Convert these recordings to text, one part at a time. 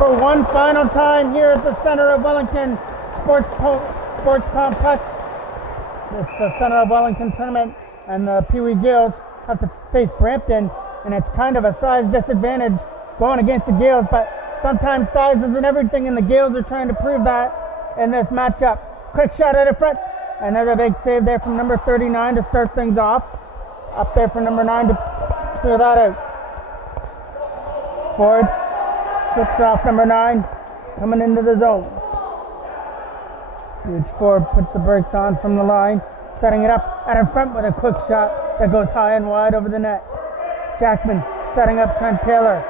for one final time here at the center of Wellington Sports Complex. It's the Center of Wellington tournament, and the Pee Wee Gaels have to face Brampton, and it's kind of a size disadvantage going against the Gaels, but sometimes size isn't everything, and the Gaels are trying to prove that in this matchup. Quick shot at the front. Another big save there from number 39 to start things off. Up there for number 9 to clear that out. Ford slips off number 9, coming into the zone. Huge Ford puts the brakes on from the line, setting it up out in front with a quick shot that goes high and wide over the net. Jackman setting up Trent Taylor.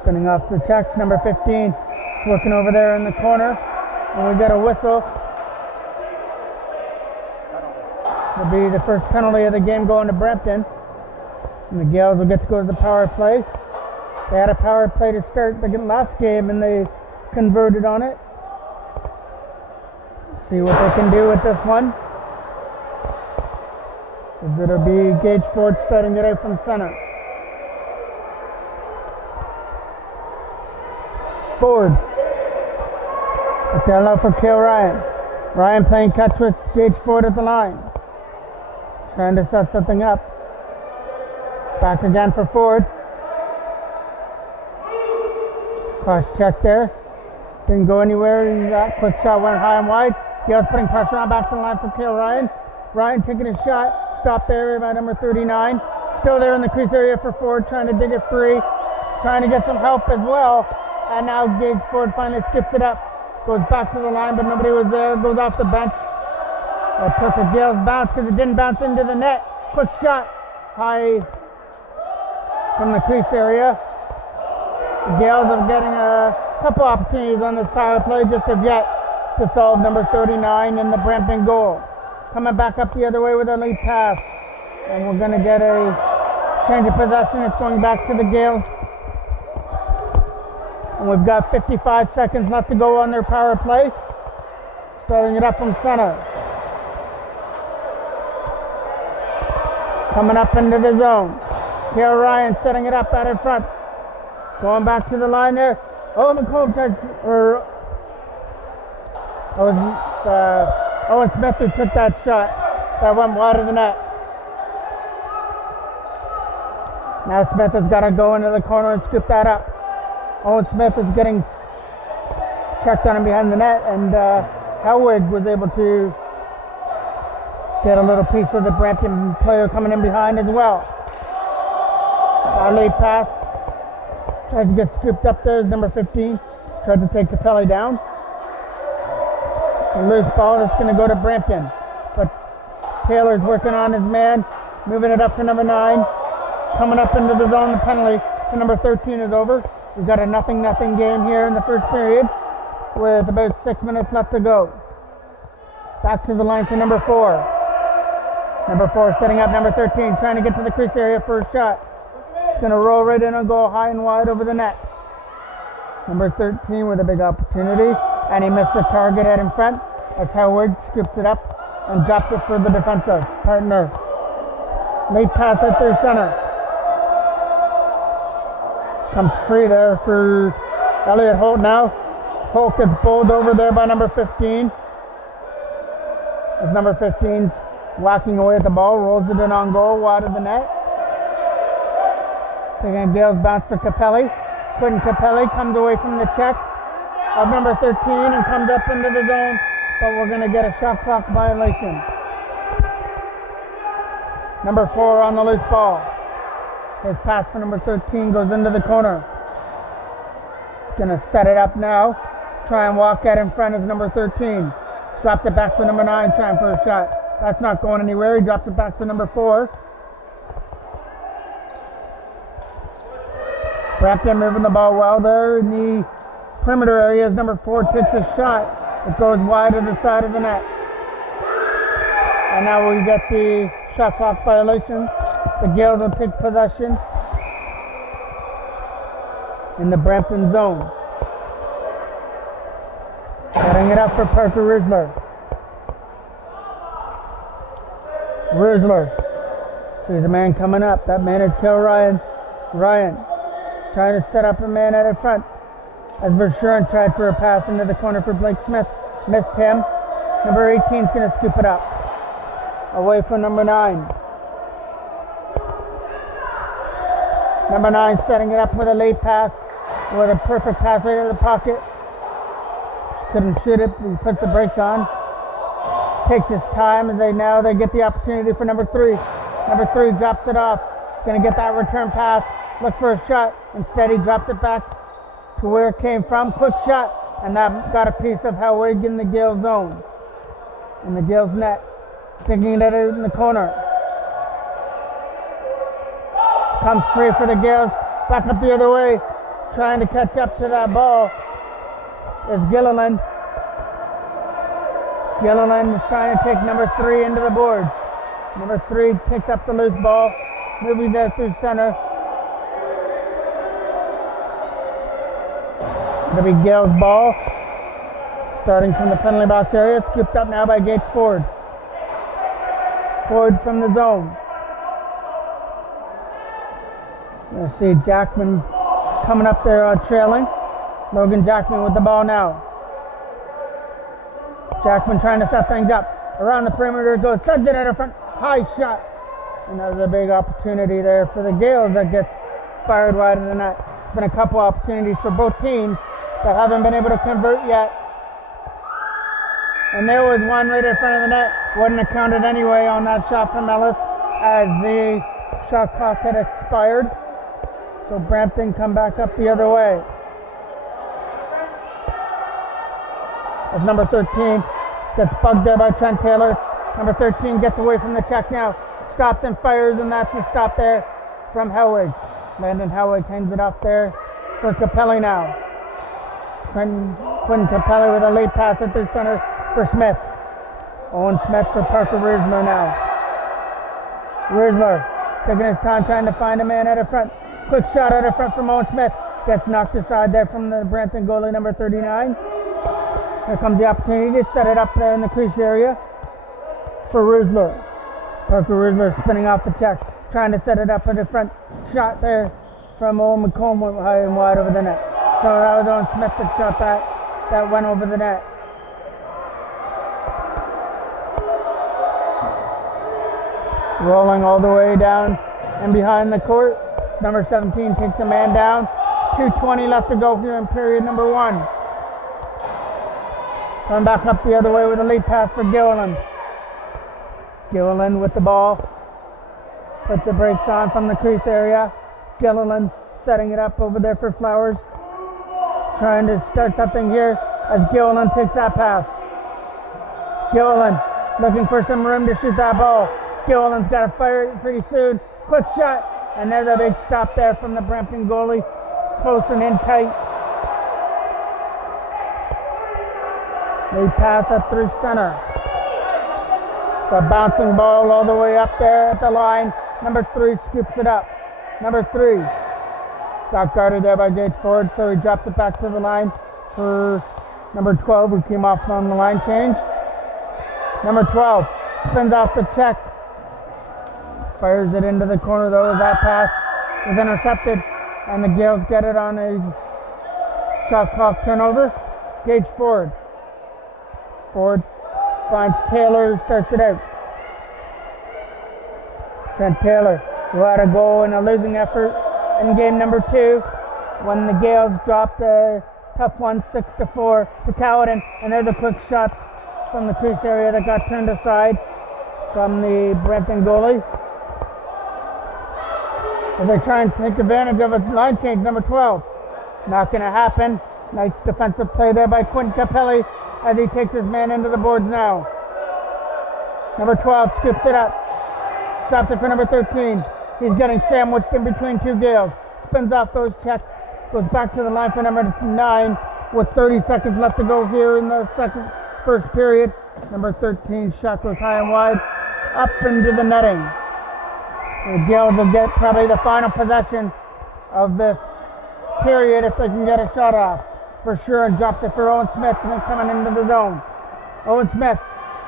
Spinning off the checks, number 15. It's looking over there in the corner, and we got a whistle. It'll be the first penalty of the game going to Brampton. And the Gaels will get to go to the power play. They had a power play to start the last game, and they converted on it. See what they can do with this one. It'll be Gage Ford starting it out from center. Ford. It's down low for Cale Ryan. Ryan playing catch with Gage Ford at the line. Trying to set something up. Back again for Ford. Cross check there. Didn't go anywhere. That quick shot went high and wide. Gaels putting pressure on back to the line for Cale Ryan. Ryan taking a shot. Stopped there by number 39. Still there in the crease area for Ford, trying to dig it free. Trying to get some help as well. And now Gage Ford finally skips it up. Goes back to the line, but nobody was there. Goes off the bench. A perfect Gaels bounce because it didn't bounce into the net. Quick shot. High from the crease area. The Gaels are getting a couple opportunities on this power play just as yet to solve number 39 in the Brampton goal. Coming back up the other way with a lead pass. And we're going to get a change of possession. It's going back to the Gaels. And we've got 55 seconds left to go on their power play. Starting it up from center. Coming up into the zone. Cale Ryan setting it up out in front. Going back to the line there. Owen Smith who took that shot. That went wide of the net. Now Smith has got to go into the corner and scoop that up. Owen Smith is getting checked on him behind the net, and Howard was able to get a little piece of the Brampton player coming in behind as well. Our late pass. Tried to get scooped up there is number 15. Tried to take Capelli down. A loose ball that's going to go to Brampton. But Taylor's working on his man. Moving it up to number 9. Coming up into the zone. The penalty to number 13 is over. We've got a 0-0 game here in the first period with about 6 minutes left to go. Back to the line for number 4. Number 4 setting up number 13. Trying to get to the crease area for a shot. Going to roll right in and go high and wide over the net. Number 13 with a big opportunity, and he missed the target out in front as Howard scoops it up and drops it for the defensive partner. Late pass at their center. Comes free there for Elliot Holt now. Holt gets bowled over there by number 15. As number 15's whacking away at the ball, rolls it in on goal, wide of the net. Taking a Gaels bounce for Capelli. Quentin Capelli comes away from the check of number 13 and comes up into the zone, but we're going to get a shot clock violation. Number 4 on the loose ball. His pass for number 13 goes into the corner. Going to set it up now. Try and walk out in front as number 13. Drops it back to number 9, trying for a shot. That's not going anywhere. He drops it back to number 4. Brampton moving the ball well there in the perimeter area as number 4 takes a shot. It goes wide to the side of the net. And now we get the shot clock violation. The Gaels will take possession in the Brampton zone. Setting it up for Parker Risler. There's a man coming up. That man is Kill Ryan. Ryan trying to set up a man out in front. As Vershuren tried for a pass into the corner for Blake Smith. Missed him. Number 18 is going to scoop it up. Away from number 9. Number 9 setting it up with a late pass. With a perfect pass right out of the pocket. Couldn't shoot it. He puts the brakes on. Takes his time, and they get the opportunity for number 3. Number 3 drops it off. Going to get that return pass. Look for a shot. Instead, he drops it back to where it came from. Quick shot, and that got a piece of Howard in the Gaels zone. In the Gaels net. Thinking that it in the corner. Comes free for the Gaels. Back up the other way. Trying to catch up to that ball is Gilliland. Gilliland is trying to take number 3 into the board. Number 3 picks up the loose ball. Moving there through center. It'll be Gaels' ball. Starting from the penalty box area. Scooped up now by Gates Ford. Ford from the zone. Let's see Jackman coming up there trailing. Logan Jackman with the ball now. Jackman trying to set things up. Around the perimeter it goes. Sends it at a front. High shot. And that was a big opportunity there for the Gaels that gets fired wide of the net. There's been a couple opportunities for both teams that haven't been able to convert yet. And there was one right in front of the net. Wouldn't have counted anyway on that shot from Ellis as the shot clock had expired. So Brampton come back up the other way. As number 13 gets bugged there by Trent Taylor. Number 13 gets away from the check now. Stops and fires, and that's a stop there from Howard. Landon Howard hangs it off there for Capelli now. Quentin Capelli with a late pass at the center for Smith. Owen Smith for Parker Riesler now. Riesler taking his time trying to find a man at the front. Quick shot out of front from Owen Smith. Gets knocked aside there from the Brampton goalie, number 39. Here comes the opportunity to set it up there in the crease area for Riesler. Parker Riesler spinning off the check, trying to set it up in the front. Shot there from Owen McComb went high and wide over the net. So that was Owen Smith that shot that went over the net. Rolling all the way down and behind the court. Number 17 takes a man down. 2:20 left to go here in period number 1. Coming back up the other way with a lead pass for Gilliland. Gilliland with the ball. Puts the brakes on from the crease area. Gilliland setting it up over there for Flowers. Trying to start something here as Gilliland takes that pass. Gilliland looking for some room to shoot that ball. Gilliland's got to fire it pretty soon. Quick shot. And there's a big stop there from the Brampton goalie. Close and in tight. They pass it through center. The bouncing ball all the way up there at the line. Number 3 scoops it up. Number 3 got guarded there by Gates Ford, so he drops it back to the line for number 12, who came off on the line change. Number 12 spins off the check. Fires it into the corner though. That pass is intercepted, and the Gaels get it on a shot clock turnover. Gage Ford. Ford finds Taylor, starts it out. Trent Taylor, who had a goal in a losing effort in game number 2 when the Gaels dropped a tough one 6-4 to Cowden, and there's a quick shot from the crease area that got turned aside from the Brampton goalie. As they try and take advantage of a line change, number 12. Not going to happen. Nice defensive play there by Quentin Capelli as he takes his man into the boards now. Number 12 scoops it up. Stops it for number 13. He's getting sandwiched in between two Gaels. Spins off those checks. Goes back to the line for number 9 with 30 seconds left to go here in the first period. Number 13 shot goes high and wide. Up into the netting. The Gaels will get probably the final possession of this period if they can get a shot off. For sure, and dropped it for Owen Smith coming into the zone. Owen Smith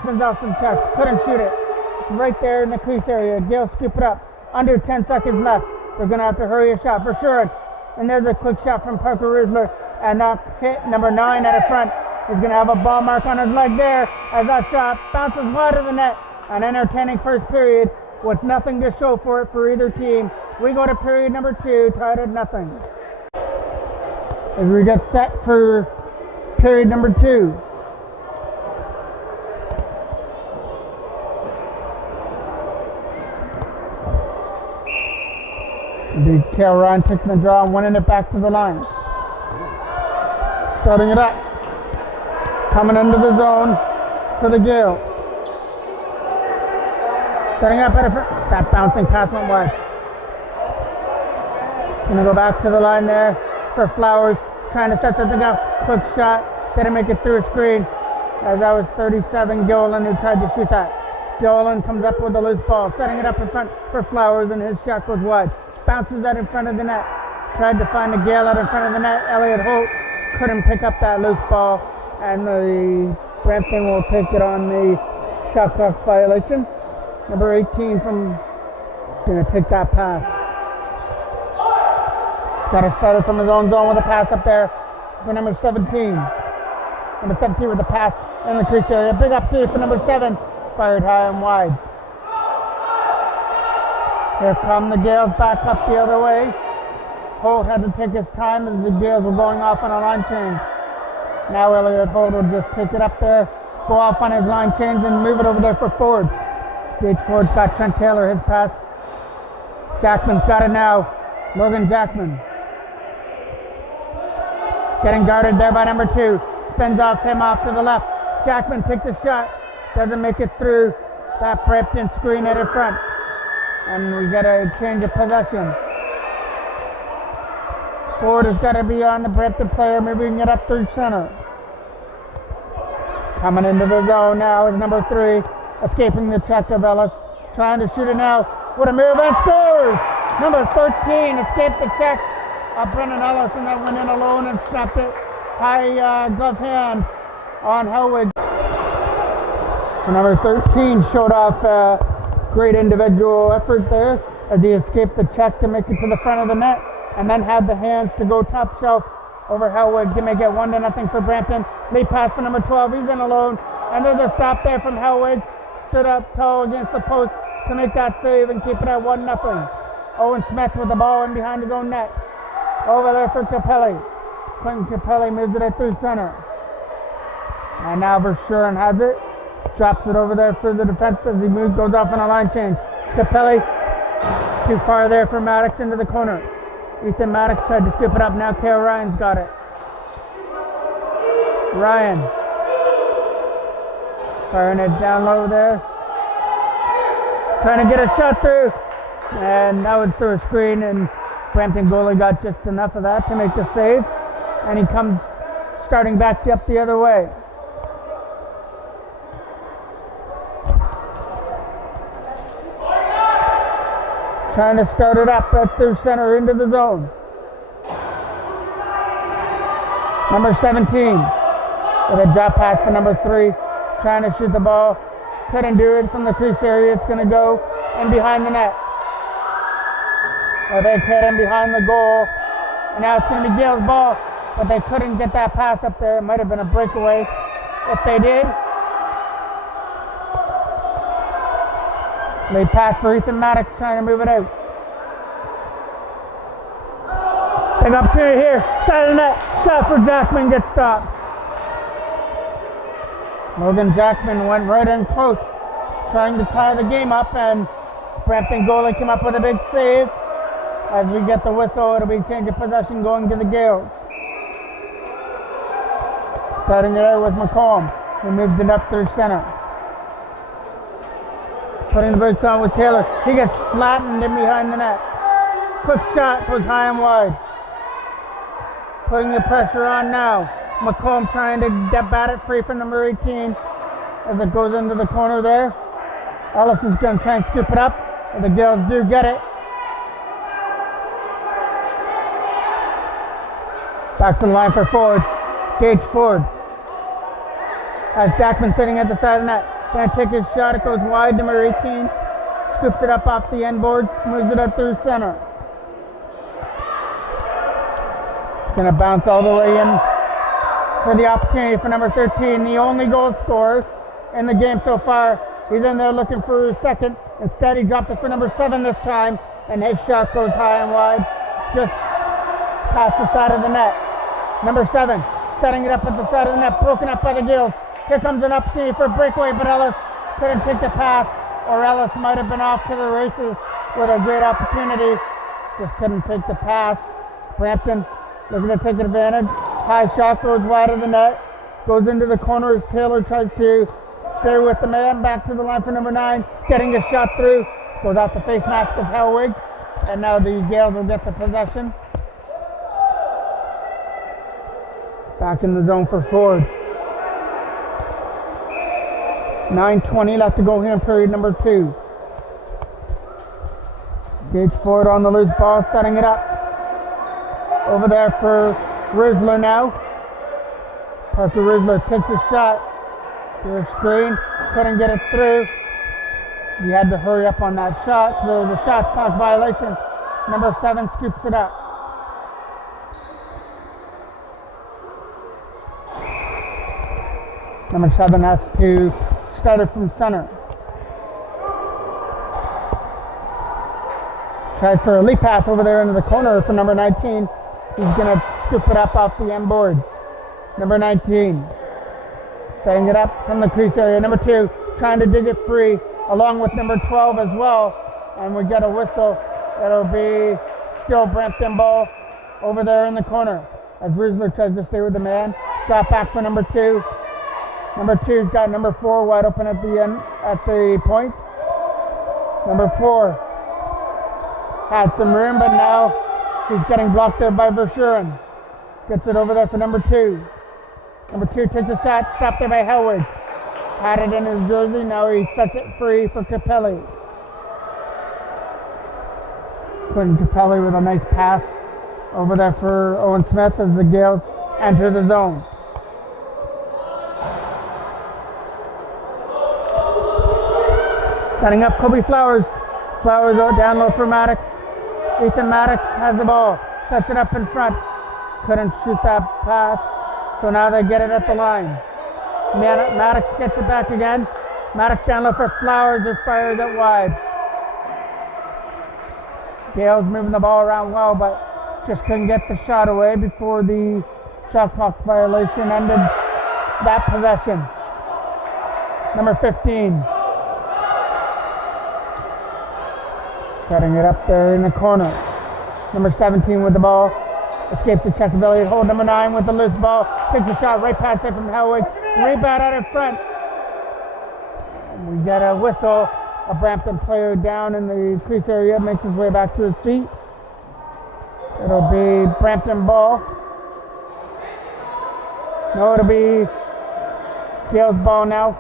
spins off some checks. Couldn't shoot it. It's right there in the crease area. Gaels scoop it up. Under 10 seconds left. They're going to have to hurry a shot for sure. And there's a quick shot from Parker Riesler. And that hit number 9 at the front. He's going to have a ball mark on his leg there as that shot bounces wide of the net. An entertaining first period with nothing to show for it for either team. We go to period number 2, tied at nothing. As we get set for period number 2. The Gael Ryan taking the draw and winning it back to the line. Starting it up. Coming into the zone for the Gaels. Setting up at that bouncing pass went wide. Gonna go back to the line there for Flowers. Trying to set something up. Quick shot. Didn't make it through a screen. As that was 37 Gillen who tried to shoot that. Gillen comes up with a loose ball. Setting it up in front for Flowers and his shot goes wide. Bounces that in front of the net. Tried to find the Gael out in front of the net. Elliot Holt couldn't pick up that loose ball. And the Brampton will take it on the shot clock violation. Number 18 from going to take that pass. Got it started from his own zone with a pass up there for number 17. Number 17 with the pass in the crease area. Big up two for number 7. Fired high and wide. Here come the Gaels back up the other way. Holt had to take his time as the Gaels were going off on a line change. Now Elliot Holt will just take it up there, go off on his line change and move it over there for Ford. Gage Ford's got Trent Taylor, his pass. Jackman's got it now. Logan Jackman. Getting guarded there by number 2. Spins off him off to the left. Jackman takes a shot. Doesn't make it through that Brampton screen at the front. And we got a change of possession. Ford has got to be on the Brampton player, moving it up through center. Coming into the zone now is number 3, escaping the check of Ellis. Trying to shoot it now with a move and scores! Number 13 escaped the check of Brennan Ellis and then went in alone and snapped it. High glove hand on Helwig. So number 13 showed off great individual effort there as he escaped the check to make it to the front of the net and then had the hands to go top shelf over Helwig to make it 1-0 for Brampton. Late pass for number 12, he's in alone, and there's a stop there from Helwig. Stood up tall against the post to make that save and keep it at 1-0. Owen Smith with the ball in behind his own net. Over there for Capelli. Quentin Capelli moves it through center. And now Verschuren has it. Drops it over there for the defense as he goes off on a line change. Capelli too far there for Maddox into the corner. Ethan Maddox tried to scoop it up. Now Gael Ryan's got it. Ryan firing it down low there. Trying to get a shot through. And that was through a screen, and Brampton goalie got just enough of that to make the save. And he comes starting back up the other way. Trying to start it up right through center into the zone. Number 17 with a drop pass for number 3. Trying to shoot the ball. Couldn't do it from the crease area. It's going to go in behind the net. Well, they hit him behind the goal. And now it's going to be Gael's ball. But they couldn't get that pass up there. It might have been a breakaway if they did. Late pass for Ethan Maddox trying to move it out. Big opportunity here. Side of the net. Shot for Jackman gets stopped. Logan Jackman went right in close, trying to tie the game up, and Brampton goalie came up with a big save. As we get the whistle, it'll be change of possession going to the Gaels. Starting it out with McComb, who moves it up through center. Putting the boots on with Taylor. He gets flattened in behind the net. Quick shot goes high and wide. Putting the pressure on now. McComb trying to get bat it free from number 18 as it goes into the corner there. Ellis is going to try and scoop it up. And the Gaels do get it. Back to the line for Ford. Gage Ford. As Jackman sitting at the side of the net. Going to take his shot. It goes wide. Number 18 scoops it up off the end boards, moves it up through center. It's going to bounce all the way in for the opportunity for number 13, the only goal scorer in the game so far. He's in there looking for his second. Instead, he dropped it for number 7 this time, and his shot goes high and wide, just past the side of the net. Number 7, setting it up at the side of the net, broken up by the Gaels. Here comes an opportunity for a breakaway, but Ellis couldn't take the pass, or Ellis might have been off to the races with a great opportunity. Just couldn't take the pass. Brampton looking to take advantage. High shot goes wide of the net, goes into the corner as Taylor tries to stay with the man. Back to the line for number 9, getting a shot through, goes out the face mask of Hellwig, and now the Gaels will get the possession. Back in the zone for Ford. 9:20 left to go here in period number 2. Gage Ford on the loose ball, setting it up. Over there for Rizzler now. Parker Rizzler takes a shot to a screen, couldn't get it through. He had to hurry up on that shot, so there was a shot clock violation. Number 7 scoops it up. Number 7 has to start it from center. Tries for a leap pass over there into the corner for number 19. He's going to scoop it up off the end boards. Number 19 setting it up from the crease area. Number 2 trying to dig it free along with number 12 as well. And we get a whistle. It'll be still Brampton ball over there in the corner as Rizzler tries to stay with the man. Drop back for number 2. Number 2's got number 4 wide open at the end, at the point. Number 4 had some room, but now he's getting blocked there by Verschuren. Gets it over there for number 2. Number 2 takes a shot, stopped there by Hellwig. Had it in his jersey, now he sets it free for Capelli. Quentin Capelli with a nice pass over there for Owen Smith as the Gaels enter the zone. Setting up Kobe Flowers. Flowers out down low for Maddox. Ethan Maddox has the ball. Sets it up in front. Couldn't shoot that pass. So now they get it at the line. Maddox gets it back again. Maddox down low for Flowers. It fires it wide. Gaels moving the ball around well, but just couldn't get the shot away before the shot clock violation ended that possession. Number 15. Setting it up there in the corner. Number 17 with the ball. Escapes the check of Elliott. Hold number 9 with the loose ball. Takes a shot right past it from Hellwig. Rebound out in front. And we get a whistle. A Brampton player down in the crease area. Makes his way back to his feet. It'll be Brampton ball. No, it'll be Gaels ball now.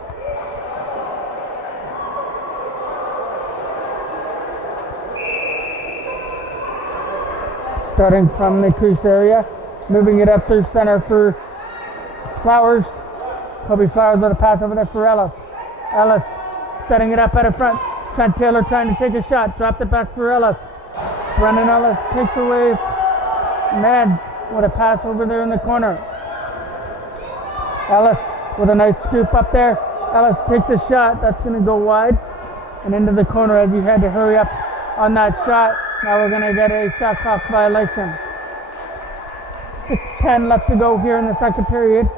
Starting from the crease area, moving it up through center for Flowers. Kobe Flowers with a pass over there for Ellis. Ellis setting it up at the front. Trent Taylor trying to take a shot, dropped it back for Ellis. Brendan Ellis takes away Mad with a pass over there in the corner. Ellis with a nice scoop up there. Ellis takes a shot, that's going to go wide and into the corner as he had to hurry up on that shot. Now we're going to get a shot clock violation. 6:10 left to go here in the second period.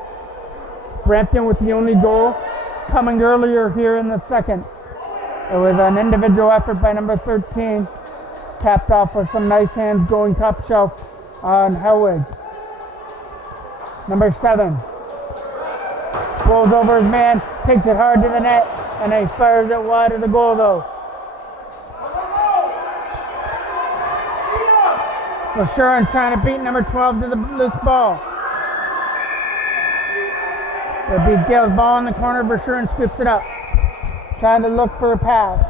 Brampton with the only goal coming earlier here in the second. It was an individual effort by number 13. Tapped off with some nice hands going top shelf on Hellwig. Number 7. Rolls over his man, takes it hard to the net, and he fires it wide of the goal though. Verschuren trying to beat number 12 to the loose ball. It'll be Gaels ball in the corner. Verschuren scoops it up. Trying to look for a pass.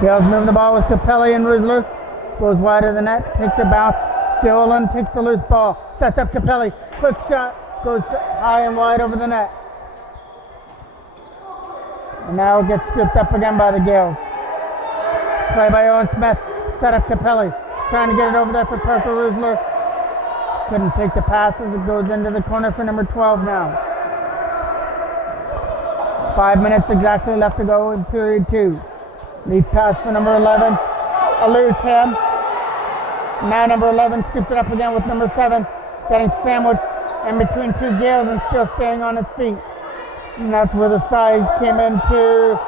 Gaels moving the ball with Capelli and Rizzler. Goes wide of the net. Takes a bounce. Dolan takes the loose ball. Sets up Capelli. Quick shot. Goes high and wide over the net. And now it gets scooped up again by the Gaels. Play by Owen Smith. Set up Capelli. Trying to get it over there for Parker Rusler. Couldn't take the pass as it goes into the corner for number 12 now. 5 minutes exactly left to go in period 2. Lead pass for number 11. Eludes him. Now number 11 scoops it up again with number 7. Getting sandwiched in between two Gaels and still staying on its feet. And that's where the size came into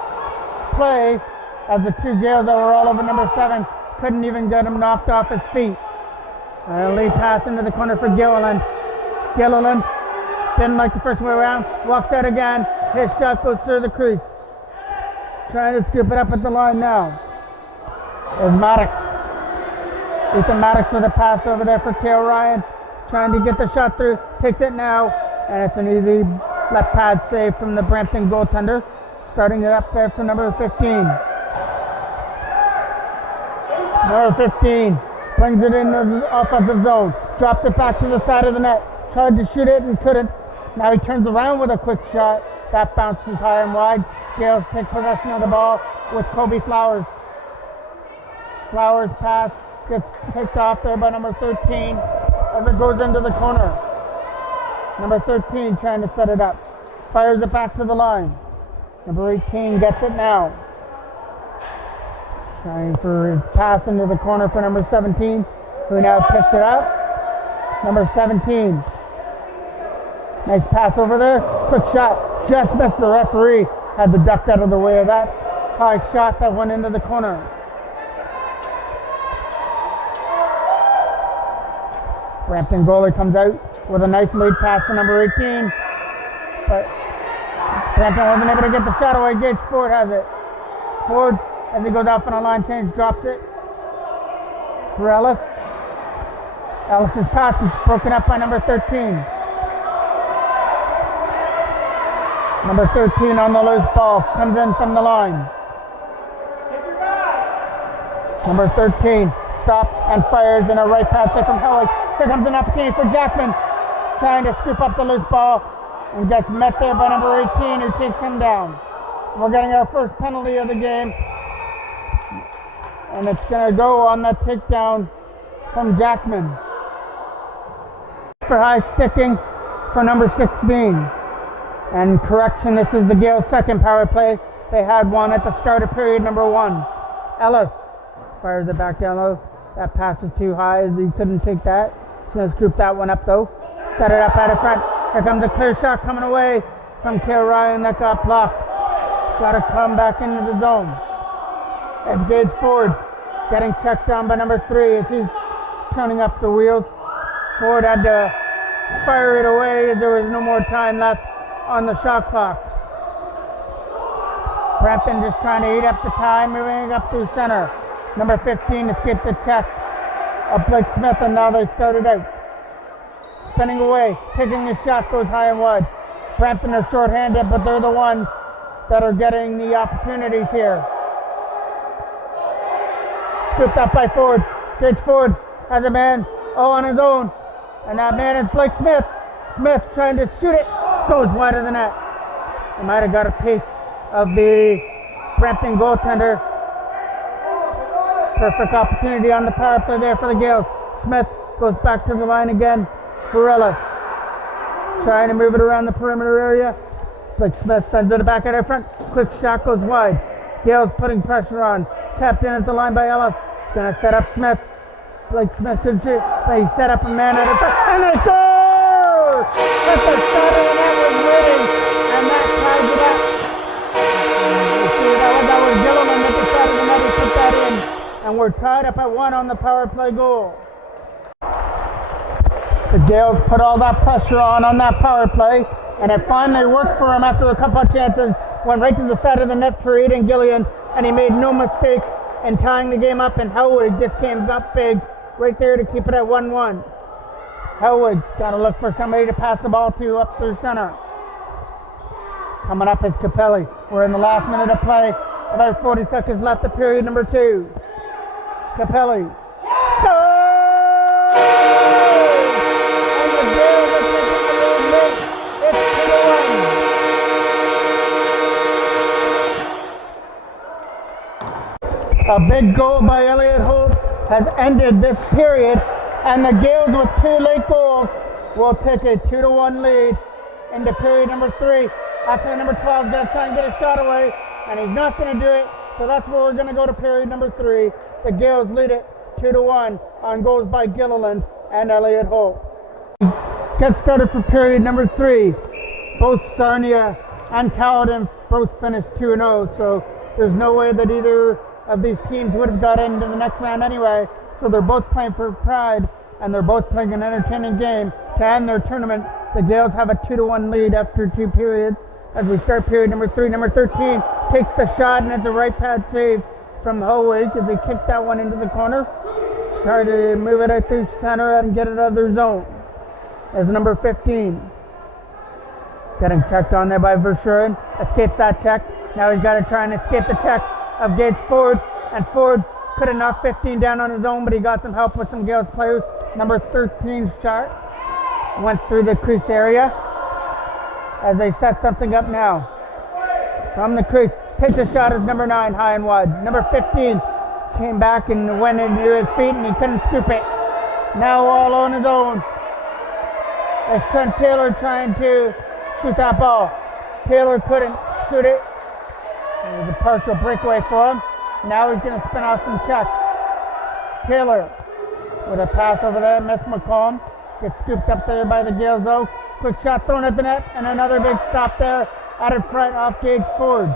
play, as the two Gaels that were all over number 7 couldn't even get him knocked off his feet. Lead pass into the corner for Gilliland. Gilliland didn't like the first way around. Walks out again. His shot goes through the crease. Trying to scoop it up at the line now is Maddox. Ethan Maddox with a pass over there for Cale Ryan. Trying to get the shot through. Takes it now. And it's an easy left pad save from the Brampton goaltender. Starting it up there for number 15. Number 15 brings it in the offensive zone. Drops it back to the side of the net. Tried to shoot it and couldn't. Now he turns around with a quick shot. That bounces high and wide. Gaels take possession of the ball with Kobe Flowers. Flowers pass gets picked off there by number 13 as it goes into the corner. Number 13 trying to set it up. Fires it back to the line. Number 18 gets it now. Trying for his pass into the corner for number 17, who now picks it up. Number 17. Nice pass over there. Quick shot. Just missed the referee. Had the duck out of the way of that. High shot that went into the corner. Brampton goalie comes out with a nice lead pass for number 18. But Brampton wasn't able to get the shot away. Gage Ford has it. Ford, as he goes off on a line change, drops it for Ellis. Ellis's pass is broken up by number 13. Number 13 on the loose ball, comes in from the line. Number 13 stops and fires in a right pass there from Helwig. Here comes an opportunity for Jackman, trying to scoop up the loose ball and gets met there by number 18, who takes him down. We're getting our first penalty of the game, and it's going to go on that takedown from Jackman. For high sticking for number 16. And correction, this is the Gaels' second power play. They had one at the start of period number 1. Ellis fires it back down low. That pass was too high as he couldn't take that. He's going to scoop that one up though. Set it up out of front. Here comes a clear shot coming away from Cale Ryan that got blocked. Got to come back into the zone. It's Gage Ford getting checked down by number 3 as he's turning up the wheels. Ford had to fire it away as there was no more time left on the shot clock. Brampton just trying to eat up the time, moving up through center. Number 15 escaped the check of Blake Smith, and now they started out. Spinning away, taking a shot, goes high and wide. Brampton are short-handed, but they're the ones that are getting the opportunities here. Scooped up by Ford. Gage Ford has a man on his own, and that man is Blake Smith. Smith trying to shoot it. Goes wide of the net. He might have got a piece of the Brampton goaltender. Perfect opportunity on the power play there for the Gaels. Smith goes back to the line again for Ellis. Trying to move it around the perimeter area. Blake Smith sends it back out in front. Quick shot goes wide. Gaels putting pressure on. Tapped in at the line by Ellis. Gonna set up Smith. Blake Smith could shoot, but he set up a man out in front. And they score! At the start of the net was waiting, and that ties it up. You see, that was Gilliland at the start of the net. He put that in, and we're tied up at 1 on the power play goal. The Gaels put all that pressure on that power play, and it finally worked for him after a couple of chances. Went right to the side of the net for Aidan Gillian, and he made no mistake in tying the game up, and Howard just came up big right there to keep it at 1-1. Howard's got to look for somebody to pass the ball to up through center. Coming up is Capelli. We're in the last minute of play. About 40 seconds left of period number 2. Capelli. Scores! And the Gaels are taking the lead. It's 2-1. A big goal by Elliot Holt has ended this period, and the Gaels with 2 late goals will take a 2-1 lead into period number 3. Actually, number 12 is going to try and get a shot away, and he's not going to do it, so that's where we're going to go to period number 3. The Gaels lead it 2-1 on goals by Gilliland and Elliot Holt. Get started for period number 3. Both Sarnia and Caledon both finished 2-0, so there's no way that either of these teams would have got into the next round anyway. So they're both playing for pride, and they're both playing an entertaining game to end their tournament. The Gaels have a 2-1 lead after 2 periods. As we start period number 3, number 13 takes the shot, and it's a right pad save from Howick as he kicked that one into the corner. Try to move it out through center and get it out of their zone. As number 15. Getting checked on there by Verschuren. Escapes that check. Now he's got to try and escape the check of Gates Ford. And Ford could have knocked 15 down on his own, but he got some help with some Gaels players. Number 13 shot went through the crease area as they set something up now. From the crease, takes a shot as number 9 high and wide. Number 15 came back and went into his feet, and he couldn't scoop it. Now all on his own. As Trent Taylor trying to shoot that ball. Taylor couldn't shoot it. It was a partial breakaway for him. Now he's going to spin off some checks. Taylor with a pass over there. Missed McComb. Gets scooped up there by the Gaels though. Quick shot thrown at the net, and another big stop there out in front off Gage Ford.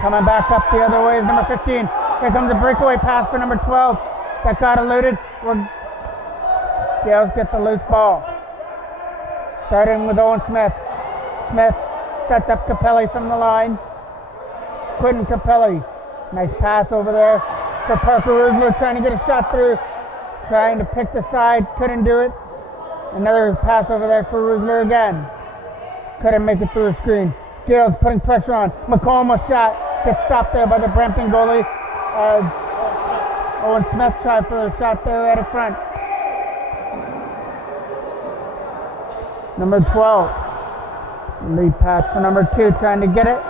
Coming back up the other way is number 15. Here comes a breakaway pass for number 12. That got eluded. Gaels get the loose ball. Starting with Owen Smith. Smith sets up Capelli from the line. Quentin Capelli. Nice pass over there for Parker Rusler, trying to get a shot through. Trying to pick the side. Couldn't do it. Another pass over there for Rusler again. Couldn't make it through a screen. Gaels putting pressure on. McComb was shot. Gets stopped there by the Brampton goalie. Owen Smith tried for the shot there right in front. Number 12. Lead pass for number 2, trying to get it.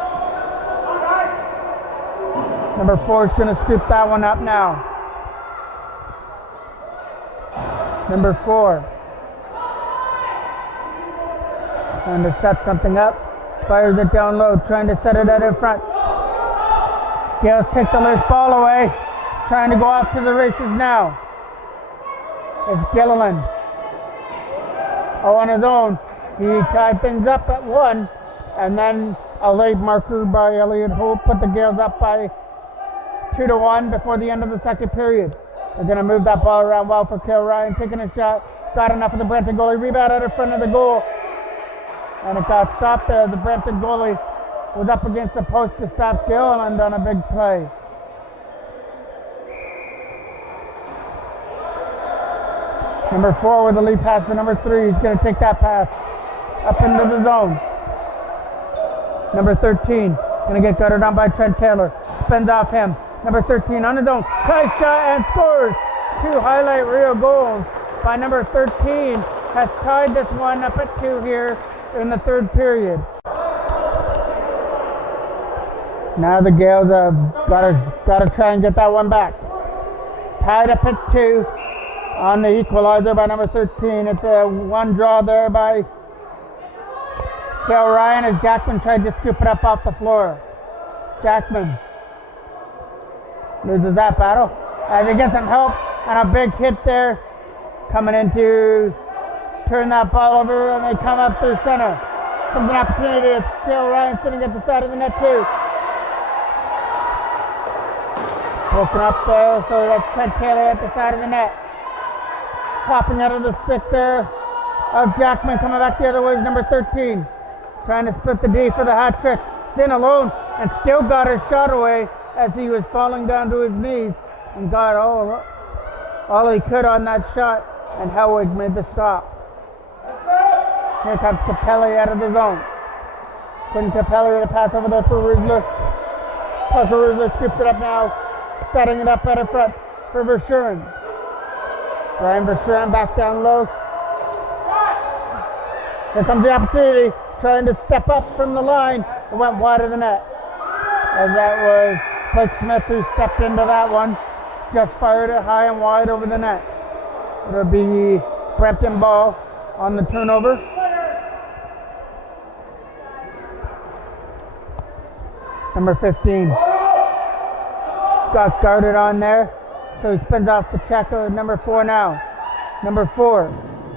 Number 4 is going to scoop that one up now. Number 4. Trying to set something up. Fires it down low, trying to set it out in front. Gaels takes the loose ball away. Trying to go off to the races now. It's Gilliland. On his own. He tied things up at 1, and then a late marker by Elliot Holt put the Gaels up by 2-1 before the end of the second period. They're going to move that ball around well for Cale Ryan, taking a shot. Got enough of the Brampton goalie. Rebound out in front of the goal. And it got stopped there. The Brampton goalie was up against the post to stop Gilliland on a big play. Number 4 with the lead pass for number 3. He's going to take that pass up into the zone. Number 13 going to get gutted on by Trent Taylor. Spins off him. Number 13 on his own. Tries shot and scores. 2 highlight reel goals by number 13. Has tied this one up at 2 here in the third period. Now the Gaels have got to try and get that one back. Tied up at 2. On the equalizer by number 13. It's a 1 draw there by Cale Ryan as Jackman tried to scoop it up off the floor. Jackman loses that battle as he gets some help and a big hit there coming in to turn that ball over, and they come up through center. Comes an opportunity as Cale Ryan sitting at the side of the net too. Broken up there, so that's Trent Taylor at the side of the net. Popping out of the stick there of Jackman, coming back the other way is number 13. Trying to split the D for the hat trick. In alone and still got his shot away as he was falling down to his knees and got all he could on that shot, and Hellwig made the stop. Here comes Capelli out of the zone. Quentin Capelli with a pass over there for Rusler. Parker Rusler scoops it up now, setting it up out in front for Verschuren. Brian Verschuren back down low. Here comes the opportunity, trying to step up from the line. It went wide of the net. As that was Blake Smith who stepped into that one. Just fired it high and wide over the net. It'll be Brampton ball on the turnover. Number 15 got guarded on there, so he spins off the check of number 4 now. Number 4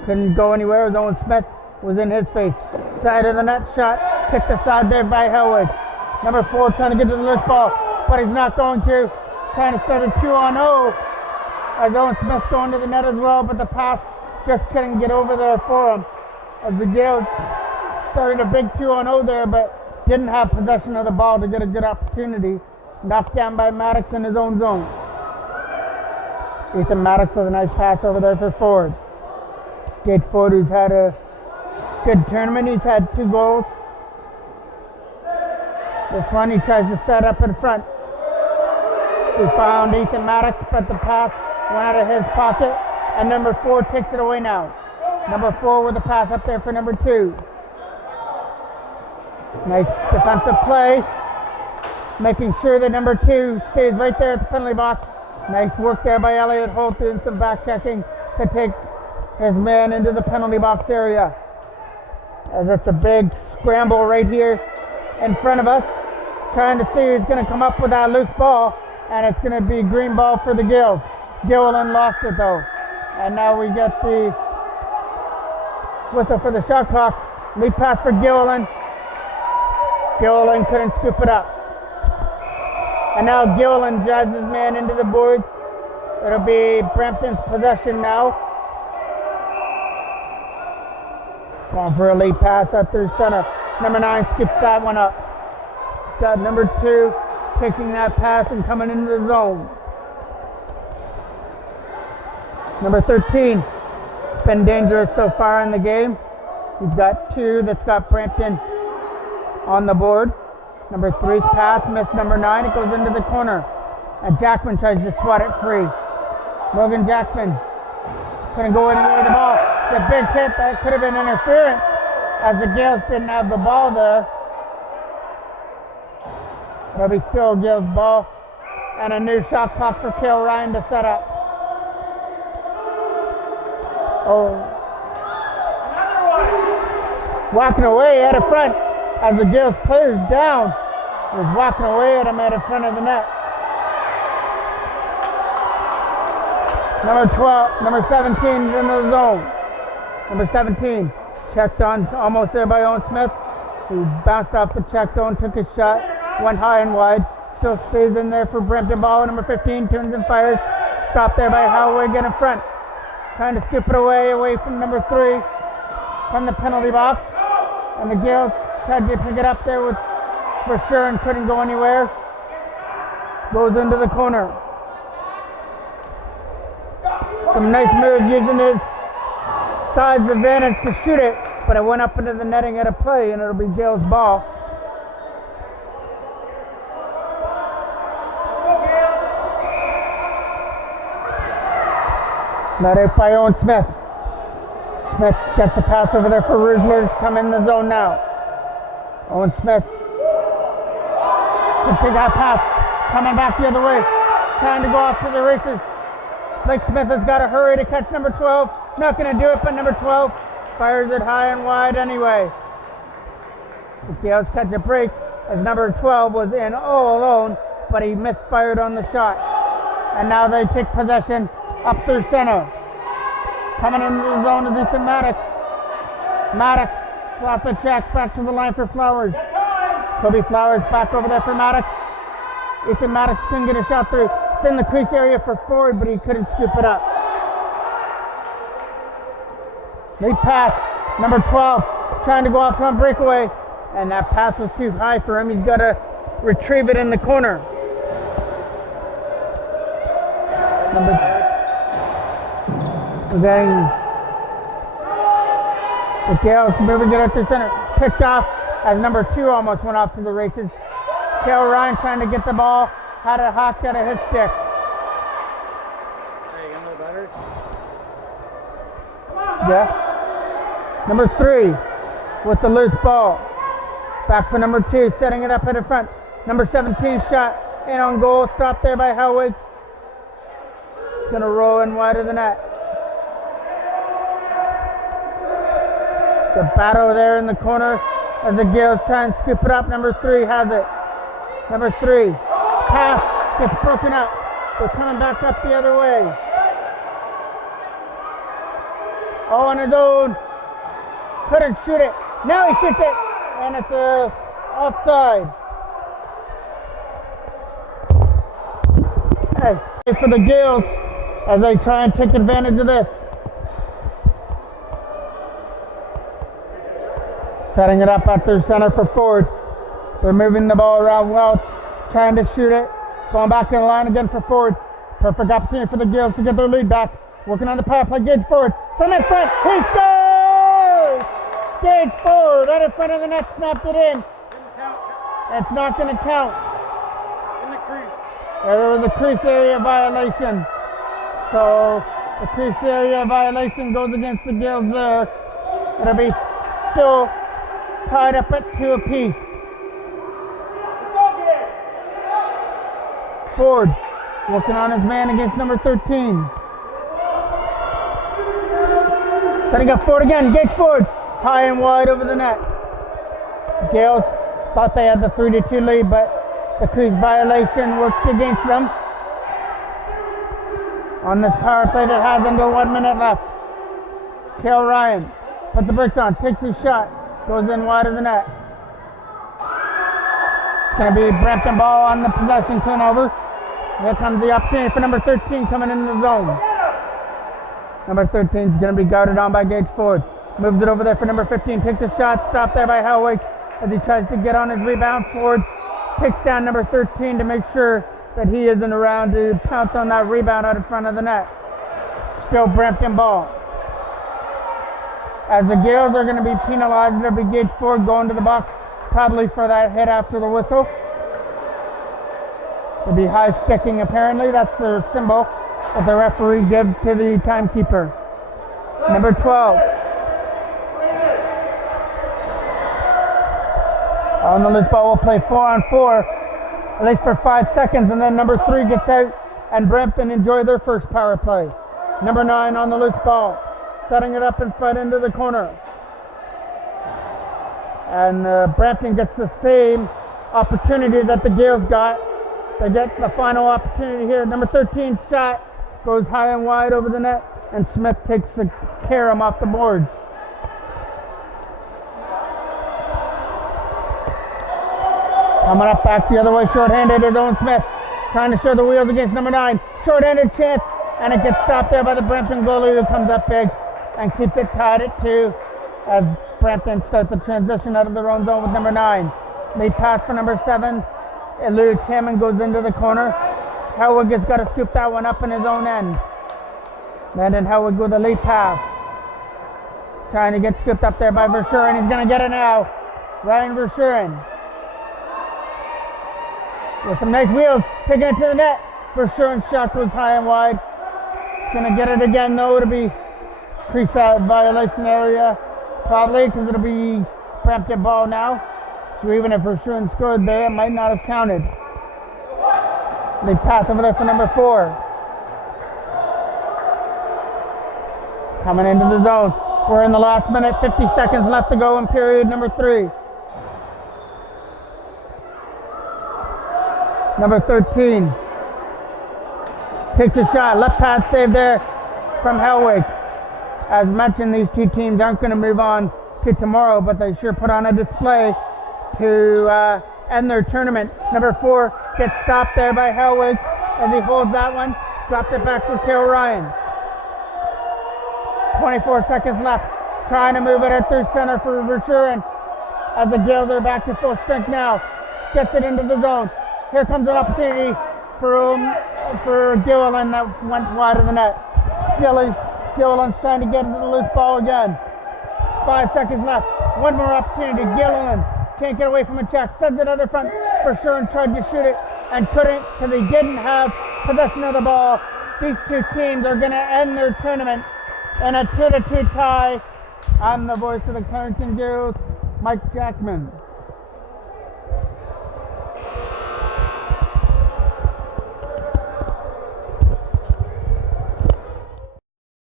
couldn't go anywhere as Owen Smith was in his face. Side of the net shot, kicked aside there by Hellwood. Number 4 trying to get to the loose ball, but he's not going to. Trying to start a 2-on-0 as Owen Smith going to the net as well, but the pass just couldn't get over there for him. As the Gaels started a big 2-on-0 there, but didn't have possession of the ball to get a good opportunity. Knocked down by Maddox in his own zone. Ethan Maddox with a nice pass over there for Ford. Gates Ford, who's had a good tournament. He's had 2 goals. This one he tries to set up in front. We found Ethan Maddox, but the pass went out of his pocket, and number 4 takes it away now. Number 4 with the pass up there for number 2. Nice defensive play, making sure that number 2 stays right there at the penalty box. Nice work there by Elliot Holt doing some back checking to take his man into the penalty box area. As it's a big scramble right here in front of us, trying to see who's going to come up with that loose ball, and it's going to be green ball for the Gaels. Gilliland lost it though, and now we get the whistle for the shot clock. Lead pass for Gilliland. Gilliland couldn't scoop it up. And now Gilliland drives his man into the boards. It'll be Brampton's possession now. Going for a lead pass up through center. Number 9 skips that one up. Got number 2 taking that pass and coming into the zone. Number 13 has been dangerous so far in the game. He's got 2 that's got Brampton on the board. Number 3's pass missed number 9. It goes into the corner. And Jackman tries to swat it free. Logan Jackman couldn't go anywhere with the ball. It's a big hit. That could have been interference as the Gaels didn't have the ball there. It'll be still Gaels ball. And a new shot clock for Cale Ryan to set up. Oh. Walking away at the front as the Gaels players down. Was walking away at him at the front of the net. Number 17 is in the zone. Number 17 checked on almost there by Owen Smith. He bounced off the check zone, took his shot, went high and wide. Still stays in there for Brampton ball. Number 15 turns and fires. Stopped there by Howard in front. Trying to skip it away from number 3 from the penalty box. And the Gaels tried to pick it up there for sure and couldn't go anywhere. Goes into the corner. Some nice moves using his size advantage to shoot it, but it went up into the netting at a play, and it'll be Gaels' ball. Not out by Owen Smith. Smith gets the pass over there for Rudler to come in the zone now. Owen Smith can take that pass, coming back the other way, trying to go off to the races. Blake Smith has got to hurry to catch number 12. Not going to do it, but number 12 fires it high and wide anyway. The Gaels catch a break as number 12 was in all alone, but he misfired on the shot. And now they take possession up through center. Coming into the zone is Ethan Maddox. Maddox off the check, back to the line for Flowers. Kobe Flowers back over there for Maddox. Ethan Maddox couldn't get a shot through. It's in the crease area for Ford, but he couldn't scoop it up. Lead pass, number 12, trying to go off on breakaway, and that pass was too high for him. He's got to retrieve it in the corner. The Gaels moving it up to center. Picked off as number 2 almost went off to the races. Cale Ryan trying to get the ball. Had it hocked out of his stick. Hey, you got no butter? Yeah. Number 3 with the loose ball. Back for number 2, setting it up in the front. Number 17 shot in on goal. Stopped there by Hellwig. Going to roll in wide of the net. The battle there in the corner as the Gaels try and scoop it up. Number 3 has it. Number 3. Pass gets broken up. They're coming back up the other way. Oh, on his own. Couldn't shoot it. Now he shoots it. And it's offside. Hey, for the Gaels as they try and take advantage of this. Setting it up at their center for forward. They're moving the ball around well, trying to shoot it. Going back in the line again for forward. Perfect opportunity for the Gaels to get their lead back. Working on the power play. Gage forward. From in front. He scores! Gage forward. Right in front of the net. Snapped it in. It's not going to count. In the crease. There was a crease area violation. So the crease area violation goes against the Gaels there. It'll be still tied up at 2 apiece. Ford working on his man against number 13. Setting up Ford again. Gage Ford high and wide over the net. Gaels thought they had the 3-2 lead, but the crease violation worked against them on this power play that has under 1 minute left. Cale Ryan puts the brakes on, takes his shot, goes in wide of the net. It's going to be Brampton ball on the possession turnover. Here comes the opportunity for number 13 coming into the zone. Number 13 is going to be guarded on by Gage Ford. Moves it over there for number 15, takes a shot, stopped there by Hellwig as he tries to get on his rebound. Ford takes down number 13 to make sure that he isn't around to pounce on that rebound out in front of the net. Still Brampton ball. As the Gaels are going to be penalized, it'll be Gage Ford going to the box, probably for that hit after the whistle. It'll be high sticking apparently. That's their symbol that the referee gives to the timekeeper. Number 12. On the loose ball, we'll play 4-on-4, at least for 5 seconds, and then number 3 gets out, and Brampton enjoy their first power play. Number 9 on the loose ball, setting it up in front into the corner. And Brampton gets the same opportunity that the Gaels got. They get the final opportunity here. Number 13 shot goes high and wide over the net, and Smith takes the carom off the boards. Coming up back the other way, short-handed is Owen Smith, trying to show the wheels against number 9. Short-handed chance, and it gets stopped there by the Brampton goalie, who comes up big and keeps it tied at 2 as Brampton starts the transition out of their own zone with number 9. Lead pass for number 7. Eludes him and goes into the corner. Hellwig has got to scoop that one up in his own end. Landon Hellwig with a lead pass. Trying to get scooped up there by Verschuren. He's going to get it now. Ryan Verschuren. With some nice wheels, taking it to the net. Verschuren's shot goes high and wide. Going to get it again though. It'll be crease out violation area. Probably because it'll be Brampton ball now. So even if Verschuren scored there, it might not have counted. They pass over there for number 4. Coming into the zone. We're in the last minute, 50 seconds left to go in period number 3. Number 13 takes a shot. Left pass save there from Hellwig. As mentioned, these two teams aren't going to move on to tomorrow, but they sure put on a display to end their tournament. Number 4 gets stopped there by Hellwig as he holds that one. Dropped it back for Cale Ryan. 24 seconds left. Trying to move it at third center for Verschuren as the Gaels are back to full strength now. Gets it into the zone. Here comes an opportunity for Gilliland that went wide of the net. Gilliland's trying to get into the loose ball again. 5 seconds left. One more opportunity. Gilliland can't get away from a check. Sends it under front. Verschuren tried to shoot it and couldn't because he didn't have possession of the ball. These two teams are going to end their tournament in a 2-2 tie. I'm the voice of the Carrington Gaels, Mike Jackman.